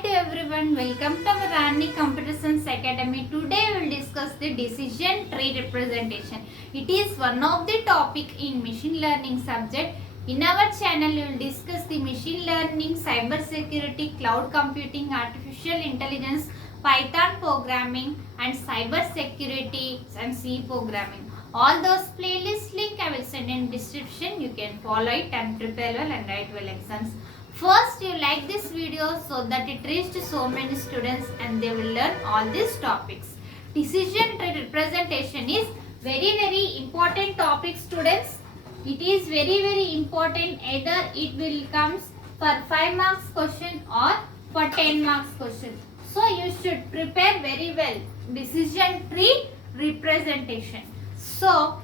Hi to everyone, welcome to our Rani Computer Science Academy. Today we will discuss the decision tree representation. It is one of the topic in machine learning subject. In our channel we will discuss the machine learning, cyber security, cloud computing, artificial intelligence, Python programming and cyber security and C programming. All those playlist link I will send in description. You can follow it and prepare well and write well exams. First, you like this video so that it reaches to so many students and they will learn all these topics. Decision tree representation is very important topic, students. It is very important. Either it will comes for 5 marks question or for 10 marks question. So you should prepare very well. Decision tree representation. So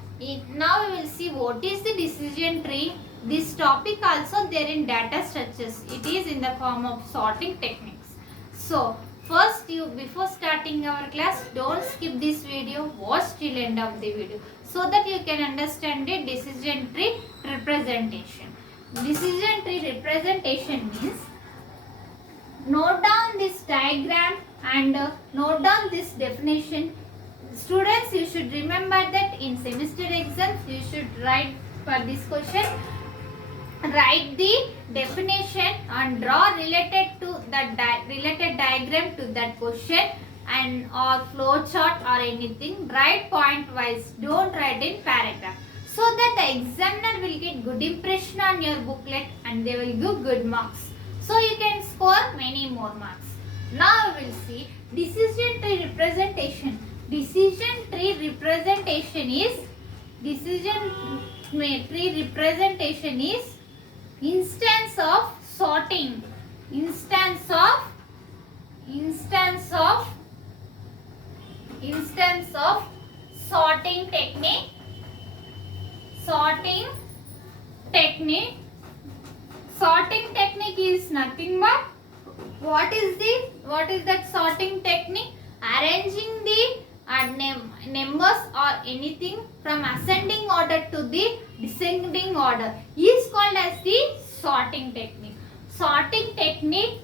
now we will see what is the decision tree. This topic also there in data structures. It is in the form of sorting techniques. So first, you before starting our class, don't skip this video. Watch till end of the video so that you can understand the decision tree representation. Decision tree representation means note down this diagram and note down this definition. Students, you should remember that in semester exams you should write for this question. Write the definition and draw related to that related diagram to that question and or flow chart or anything. Write point wise. Don't write in paragraph. So that the examiner will get good impression on your booklet and they will give good marks. So you can score many more marks. Now we will see decision tree representation. Decision tree representation is instance of sorting, instance of sorting technique. Sorting technique is nothing but what is that sorting technique? Arranging the numbers or anything from ascending order to the descending order is called as the sorting technique. Sorting technique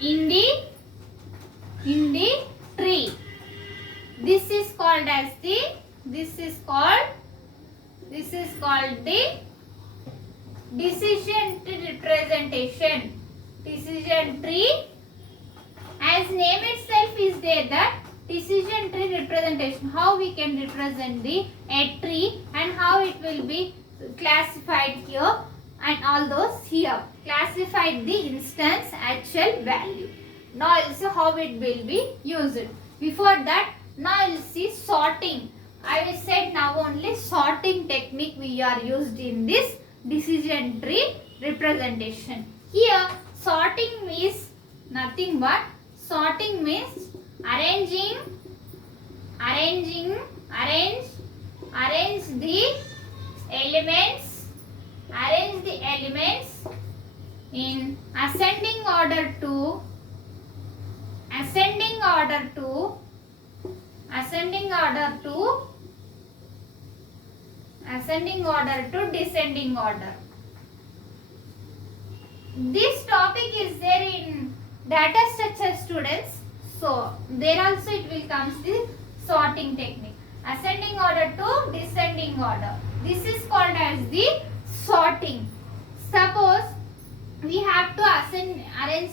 in the tree. This is called the decision tree representation. Decision tree, as name itself is there, that decision tree representation, how we can represent a tree and how it will be classified here and all those here. Classified the instance actual value. Now you will see how it will be used. Before that, now you will see sorting. I will say now only sorting technique we are used in this decision tree representation. Here sorting means nothing but sorting means arrange the elements in ascending order to descending order. This topic is there in data structure, students. So there also it will comes the sorting technique. Ascending order to descending order. This is called as the sorting. Suppose we have to arrange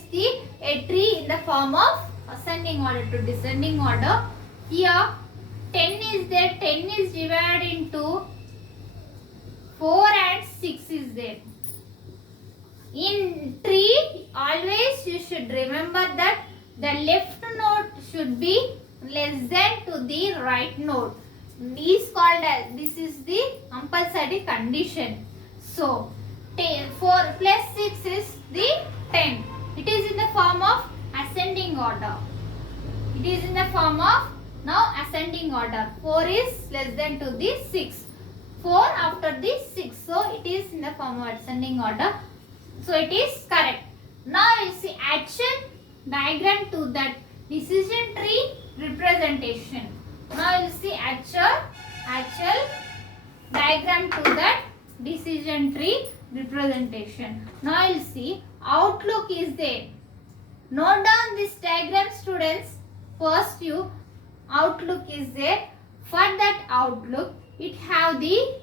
a tree in the form of ascending order to descending order. Here 10 is there. 10 is divided into 4 and 6 is there. In tree, always you should remember that the left node should be less than to the right node. Is called as, this is the compulsory condition. So 4 plus 6 is the 10. It is in the form of ascending order. It is in the form of now ascending order. 4 is less than to the 6. 4 after the 6. So it is in the form of ascending order. So it is correct. Now you see actual diagram to that decision tree representation. Now you see actual diagram to that decision tree representation. Now you see outlook is there. Note down this diagram, students. First you outlook is there. For that outlook, it have the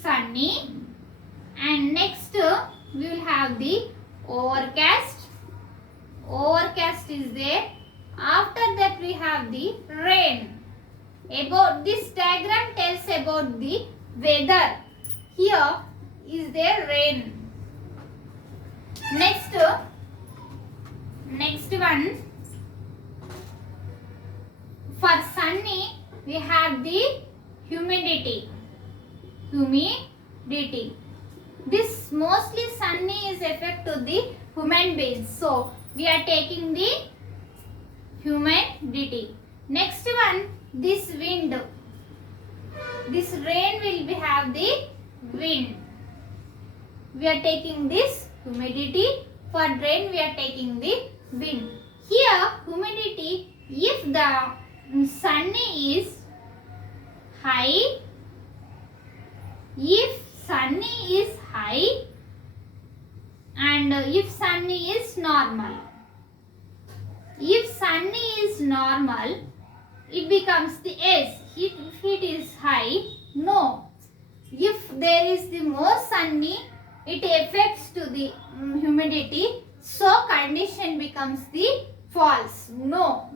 sunny, and next we will have the overcast. Overcast is there. After that we have the rain. About this diagram tells about the weather. Here is there rain. Next one, for sunny we have the humidity. This mostly sunny is effect to the human beings, so we are taking the humidity. Next one, this wind. This rain will be have the wind. We are taking this humidity. For rain we are taking the wind. Here humidity, if the sunny is high, and if sunny is normal. If sunny is normal, it becomes the S. If it is high, no. If there is the more sunny, it affects to the humidity, so condition becomes the false. No.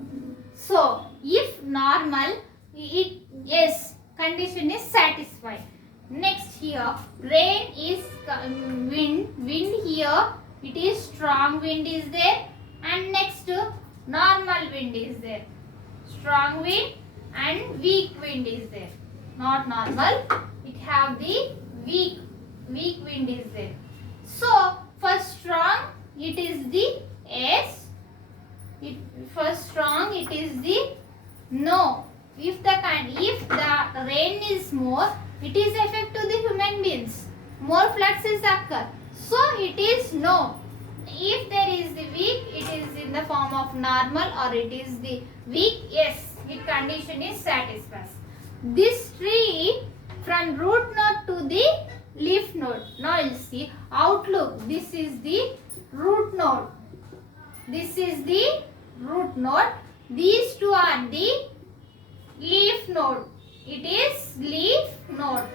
So if normal, it yes, condition is satisfied. Next here, rain is wind. Wind here, it is strong wind is there, and next normal wind is there. Strong wind and weak wind is there. Not normal, it have the weak wind is there. So for strong it is the S. For strong it is the no. If the rain is more, it is effect to the human beings. More fluxes occur. So it is no. If there is the weak, it is in the form of normal, or it is the weak, yes, its condition is satisfied. This tree from root node to the leaf node. Now you see outlook. This is the root node. This is the root node. These two are the leaf node. It is leaf node.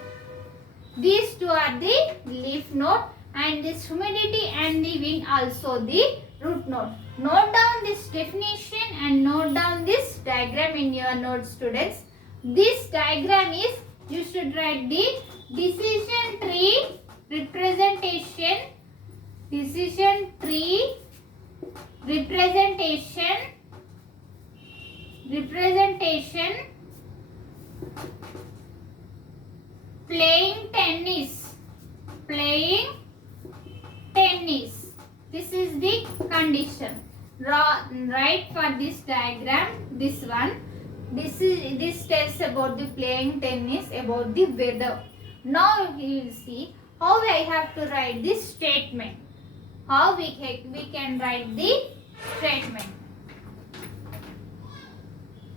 These two are the leaf node, and this humidity and the wind also the root node. Note down this definition and note down this diagram in your notes, students. This diagram is, you should write the decision tree representation. Decision tree representation. Playing tennis. This is the condition. Write for this diagram, this one. This tells about the playing tennis, about the weather. Now you will see how I have to write this statement. How we can write the statement.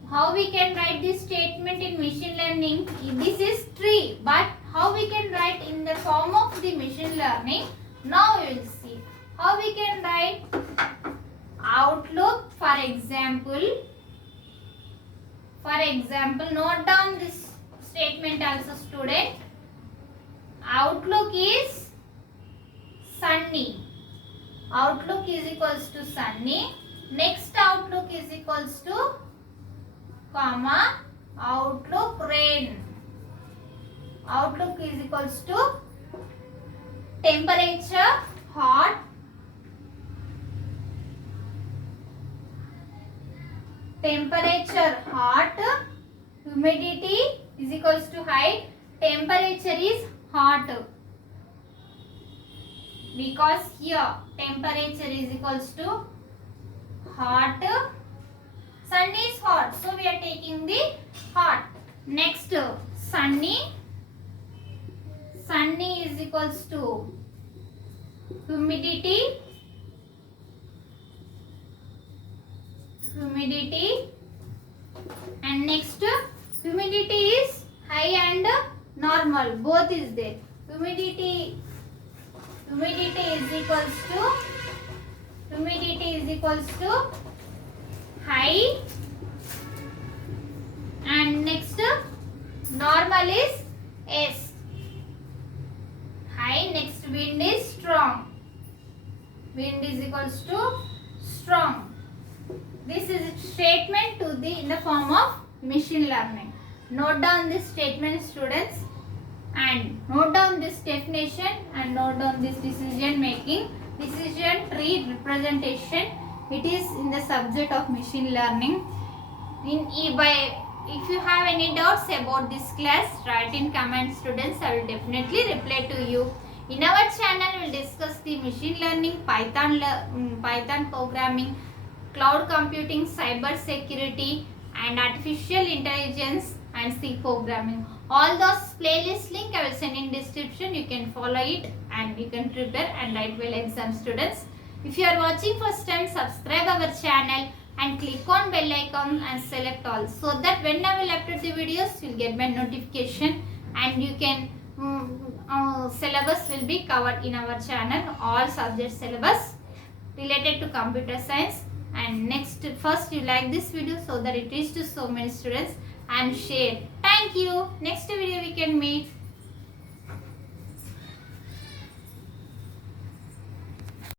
How we can write this statement in machine learning? This is tree, but how we can write in the form of the machine learning? Now you will see how we can write outlook. For example, note down this statement also, student. Outlook is sunny. Outlook is equals to sunny. Next outlook is equals to comma outlook rain. Outlook is equals to temperature hot. Temperature hot. Humidity is equals to high. Temperature is hot. Because here temperature is equals to hot. Sun is hot, so we are taking the hot. Next, sunny. Sunny is equals to humidity. And next, humidity is high and normal, both is there. Humidity is equals to Humidity is equals to high. And next normal is S. High. Next wind is strong. Wind is equals to strong. This is a statement to the in the form of machine learning. Note down this statement, students, and note down this definition and note down this decision making. Decision tree representation. It is in the subject of machine learning. If you have any doubts about this class, write in comment, students. I will definitely reply to you. In our channel, we will discuss the machine learning, Python programming, cloud computing, cyber security, and artificial intelligence and C programming. All those playlist link I will send in description. You can follow it and you can prepare and write well exam, students. If you are watching first time, subscribe our channel and click on bell icon and select all, so that when I will upload the videos, you will get my notification and you can syllabus will be covered in our channel. All subject syllabus related to computer science. And next, first you like this video so that it reaches to so many students and share. Thank you. Next video we can meet.